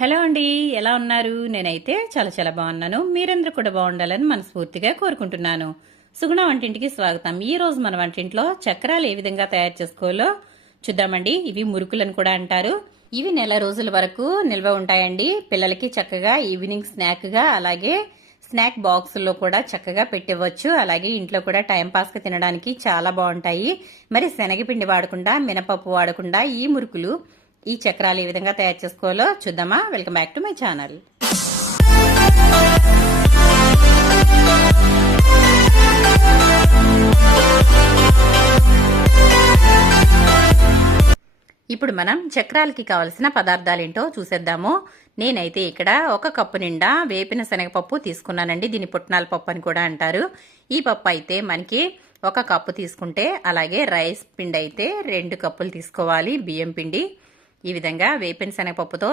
Hello అండి, ఎలా ఉన్నారు? నేనైతే చాలా చాలా బాగున్నాను. మీరందరూ కూడా బాగుండాలని మనస్ఫూర్తిగా కోరుకుంటున్నాను. సుగుణ వంటింటికి స్వాగతం. ఈ రోజు మన వంటింట్లో చక్రాలు ఏ విధంగా తయారు చేసుకోవాలో చూద్దామండి. ఇవి మురుకులను కూడా అంటారు. ఇవి నెల రోజుల వరకు నిల్వ ఉంటాయండి. పిల్లలకి చక్కగా ఈవినింగ్ స్నాక్ గా, అలాగే స్నాక్ బాక్సుల్లో కూడా చక్కగా పెట్టివ్వచ్చు. అలాగే ఇంట్లో కూడా టైం పాస్ గా తినడానికి చాలా బాగుంటాయి. మరి శనగపిండి వాడకుండా, మినపప్పు వాడకుండా ఈ మురుకులు, ఈ చక్రాలు ఏ విధంగా తయారు చేసుకోవాలో చూద్దామా. Welcome back to my channel. ఇప్పుడు మనం చక్రాలకి కావలసిన పదార్థాలు ఏంటో చూసేద్దాము. నేనైతే ఇక్కడ 1 కప్పు నిండా వేపిన శనగపప్పు తీసుకున్నానండి. దీన్ని పుట్నాల పప్పు అని కూడా అంటారు. ఈ పప్పు అయితే మనకి 1 కప్పు తీసుకుంటే, అలాగే రైస్ పిండి అయితే 2 కప్పులు తీసుకోవాలి. బియ్యం పిండి ఈ విధంగా వేపిన శనగపప్పుతో